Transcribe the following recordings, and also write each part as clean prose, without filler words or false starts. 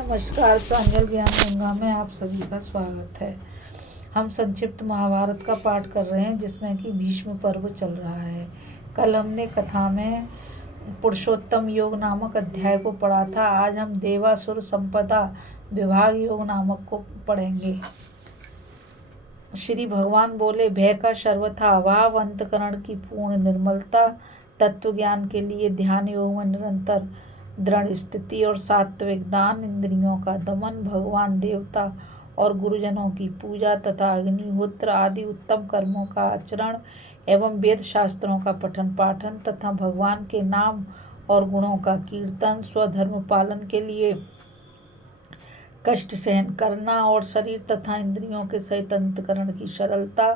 नमस्कार। प्रांजल ज्ञान गंगा में आप सभी का स्वागत है। हम संक्षिप्त महाभारत का पाठ कर रहे हैं जिसमें कि भीष्म पर्व चल रहा है। कल हमने कथा में पुरुषोत्तम योग नामक अध्याय को पढ़ा था। आज हम देवासुर संपदा विभाग योग नामक को पढ़ेंगे। श्री भगवान बोले, भय का सर्वथा अभाव, अंतःकरण की पूर्ण निर्मलता, तत्व ज्ञान के लिए ध्यान योग में निरंतर दृढ़ स्थिति और सात्विक दान, इंद्रियों का दमन, भगवान देवता और गुरुजनों की पूजा तथा अग्निहोत्र आदि उत्तम कर्मों का आचरण एवं वेद शास्त्रों का पठन पाठन तथा भगवान के नाम और गुणों का कीर्तन, स्वधर्म पालन के लिए कष्ट सहन करना और शरीर तथा इंद्रियों के सहित अंतःकरण की सरलता,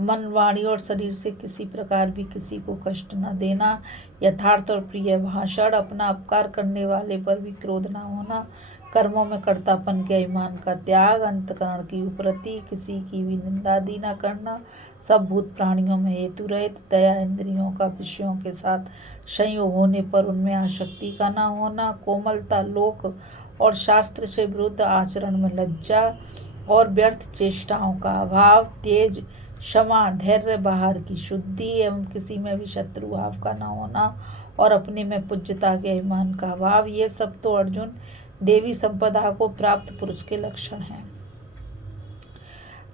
मन, वाणी और शरीर से किसी प्रकार भी किसी को कष्ट न देना, यथार्थ और प्रिय भाषण, अपना अपकार करने वाले पर भी क्रोध न होना, कर्मों में कर्तापन के अभिमान का त्याग, अंतःकरण की उपरति, किसी की भी निंदादि न करना, सब भूत प्राणियों में हेतु रहित दया, इंद्रियों का विषयों के साथ संयोग होने पर उनमें आसक्ति का न होना, कोमलता, लोक और शास्त्र से विरुद्ध आचरण में लज्जा और व्यर्थ चेष्टाओं का अभाव, तेज, क्षमा, धैर्य, बाहर की शुद्धि एवं किसी में भी शत्रु भाव का न होना और अपने में पूज्यता के अभिमान का अभाव, ये सब तो अर्जुन देवी संपदा को प्राप्त पुरुष के लक्षण हैं।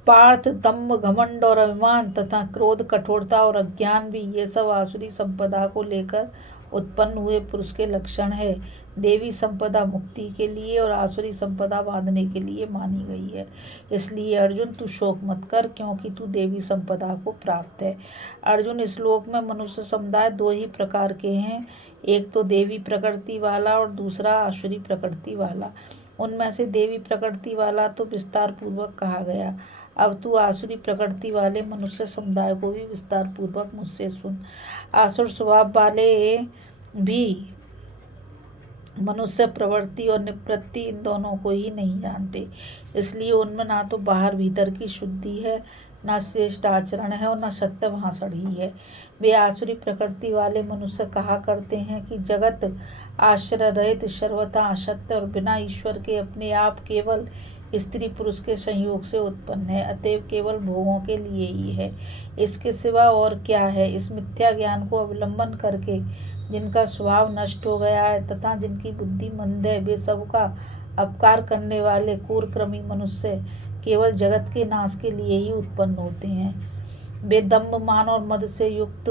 पार्थ, दम्भ, घमंड और अभिमान तथा क्रोध, कठोरता और अज्ञान भी ये सब आसुरी संपदा को लेकर उत्पन्न हुए पुरुष के लक्षण है। देवी संपदा मुक्ति के लिए और आसुरी संपदा बांधने के लिए मानी गई है। इसलिए अर्जुन, तू शोक मत कर, क्योंकि तू देवी संपदा को प्राप्त है। अर्जुन, इस लोक में मनुष्य समुदाय दो ही प्रकार के हैं, एक तो देवी प्रकृति वाला और दूसरा आसुरी प्रकृति वाला। उनमें से देवी प्रकृति वाला तो विस्तार पूर्वक कहा गया। अब तू आसुरी प्रकृति वाले मनुष्य समुदाय को भी विस्तार पूर्वक मुझसे सुन। आसुर स्वभाव वाले भी मनुष्य प्रवृत्ति और निवृत्ति इन दोनों को ही नहीं जानते, इसलिए उनमें ना तो बाहर भीतर की शुद्धि है, ना श्रेष्ठ आचरण है और ना सत्य भाषण ही है। वे आसुरी प्रकृति वाले मनुष्य कहा करते हैं कि जगत आश्रय रहित, सर्वथा असत्य और बिना ईश्वर के अपने आप केवल स्त्री पुरुष के संयोग से उत्पन्न है, अतएव केवल भोगों के लिए ही है, इसके सिवा और क्या है। इस मिथ्या ज्ञान को अवलंबन करके जिनका स्वभाव नष्ट हो गया है तथा जिनकी बुद्धि मंद है, वे सबका अपकार करने वाले क्रूरक्रमी मनुष्य केवल जगत के नाश के लिए ही उत्पन्न होते हैं। वे दम्भ, मान और मद से युक्त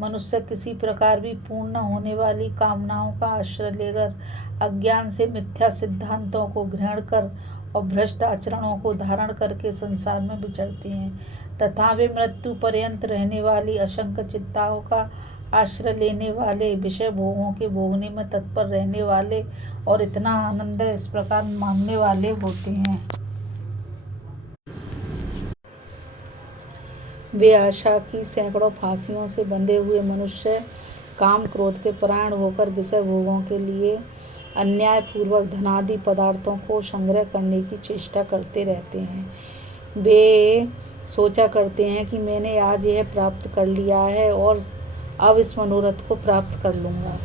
मनुष्य किसी प्रकार भी पूर्ण न होने वाली कामनाओं का आश्रय लेकर अज्ञान से मिथ्या सिद्धांतों को ग्रहण कर और भ्रष्ट आचरणों को धारण करके संसार में विचरते हैं तथा वे मृत्यु पर्यंत रहने वाली असंख्य चिंताओं का आश्रय लेने वाले, विषय भोगों के भोगने में तत्पर रहने वाले और इतना आनंद है इस प्रकार मानने वाले होते हैं। वे आशा की सैकड़ों फांसियों से बंधे हुए मनुष्य काम क्रोध के परायण होकर विषय भोगों के लिए अन्यायपूर्वक धनादि पदार्थों को संग्रह करने की चेष्टा करते रहते हैं। वे सोचा करते हैं कि मैंने आज यह प्राप्त कर लिया है और अब इस मनोरथ को प्राप्त कर लूँगा,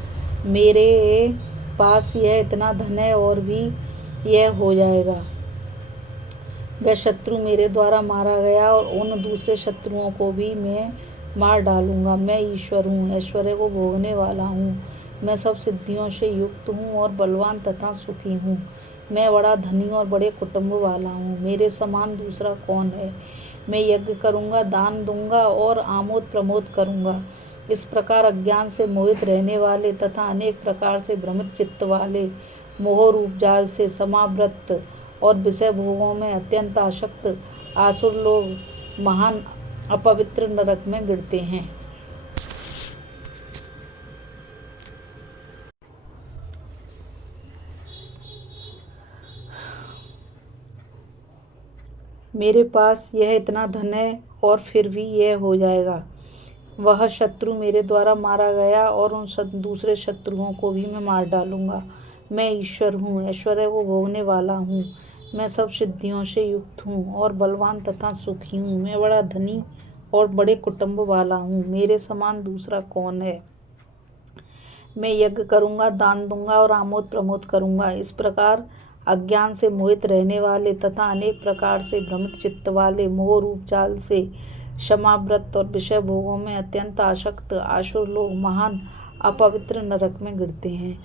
मेरे पास यह इतना धन है और भी यह हो जाएगा। वह शत्रु मेरे द्वारा मारा गया और उन दूसरे शत्रुओं को भी मैं मार डालूंगा। मैं ईश्वर हूँ, ऐश्वर्य को भोगने वाला हूँ, मैं सब सिद्धियों से युक्त हूँ और बलवान तथा सुखी हूँ। मैं बड़ा धनी और बड़े कुटुंब वाला हूँ, मेरे समान दूसरा कौन है। मैं यज्ञ करूँगा, दान दूंगा और आमोद प्रमोद करूँगा। इस प्रकार अज्ञान से मोहित रहने वाले तथा अनेक प्रकार से भ्रमित चित्त वाले, मोह रूप जाल से समावृत और विषय भोगों में अत्यंत आसक्त आसुर लोग महान अपवित्र नरक में गिरते हैं। मेरे पास यह इतना धन है और फिर भी यह हो जाएगा। वह शत्रु मेरे द्वारा मारा गया और उन दूसरे शत्रुओं को भी मैं मार डालूंगा। मैं ईश्वर हूँ, ऐश्वर्य को भोगने वाला हूँ, मैं सब सिद्धियों से युक्त हूँ और बलवान तथा सुखी हूँ। मैं बड़ा धनी और बड़े कुटुंब वाला हूँ, मेरे समान दूसरा कौन है। मैं यज्ञ करूँगा, दान दूंगा और आमोद प्रमोद करूँगा। इस प्रकार अज्ञान से मोहित रहने वाले तथा अनेक प्रकार से भ्रमित चित्त वाले, मोह रूप जाल से क्षमाव्रत और विषय भोगों में अत्यंत आसक्त आसुर लोग महान अपवित्र नरक में गिरते हैं।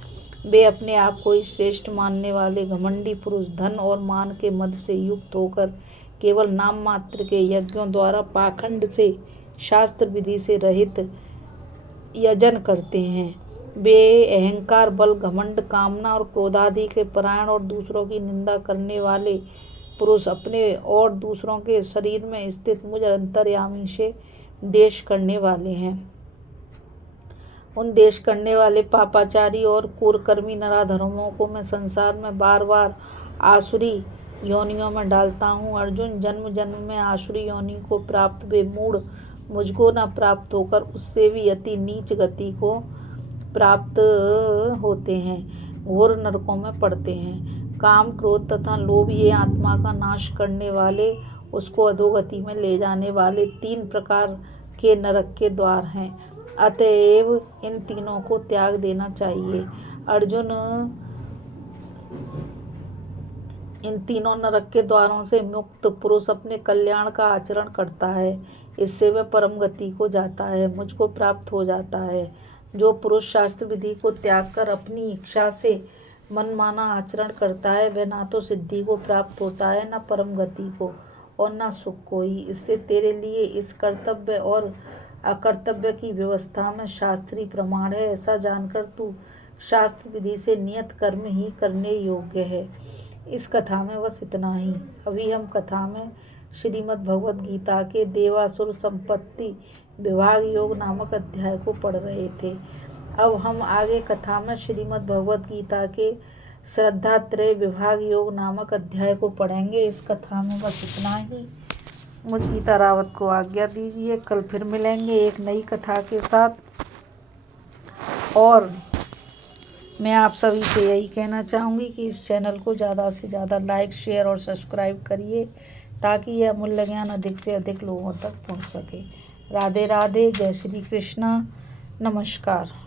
वे अपने आप को ही श्रेष्ठ मानने वाले घमंडी पुरुष धन और मान के मद से युक्त होकर केवल नाम मात्र के यज्ञों द्वारा पाखंड से शास्त्र विधि से रहित यजन करते हैं। वे अहंकार, बल, घमंड, कामना और क्रोधादि के परायण और दूसरों की निंदा करने वाले पुरुष अपने और दूसरों के शरीर में स्थित मुझ अंतर्यामी से देश करने वाले हैं। उन देश करने वाले पापाचारी और कुकर्मी नराधर्मों को मैं संसार में बार बार आसुरी योनियों में डालता हूँ। अर्जुन, जन्म जन्म में आसुरी योनि को प्राप्त वे मूढ़ मुझको न प्राप्त होकर उससे भी अति नीच गति को प्राप्त होते हैं, घोर नरकों में पड़ते हैं। काम, क्रोध तथा लोभ ये आत्मा का नाश करने वाले, उसको अधोगति में ले जाने वाले 3 प्रकार के नरक के द्वार हैं। अतएव इन तीनों को त्याग देना चाहिए। अर्जुन, इन तीनों नरक के द्वारों से मुक्त पुरुष अपने कल्याण का आचरण करता है, इससे वह परम गति को जाता है, मुझको प्राप्त हो जाता है। जो पुरुष शास्त्र विधि को त्याग कर अपनी इच्छा से मनमाना आचरण करता है, वह ना तो सिद्धि को प्राप्त होता है, न परम गति को, और न सुख को ही। इससे तेरे लिए इस कर्तव्य और अकर्तव्य की व्यवस्था में शास्त्रीय प्रमाण है, ऐसा जानकर तू शास्त्र विधि से नियत कर्म ही करने योग्य है। इस कथा में बस इतना ही। अभी हम कथा में श्रीमद् भगवद गीता के देवासुर संपत्ति विभाग योग नामक अध्याय को पढ़ रहे थे। अब हम आगे कथा में श्रीमद् भगवद गीता के श्रद्धात्रय विभाग योग नामक अध्याय को पढ़ेंगे। इस कथा में बस इतना ही। मुझ गीता रावत को आज्ञा दीजिए। कल फिर मिलेंगे एक नई कथा के साथ। और मैं आप सभी से यही कहना चाहूँगी कि इस चैनल को ज़्यादा से ज़्यादा लाइक, शेयर और सब्सक्राइब करिए, ताकि यह अमूल्य ज्ञान अधिक से अधिक लोगों तक पहुँच सके। राधे राधे। जय श्री कृष्णा। नमस्कार।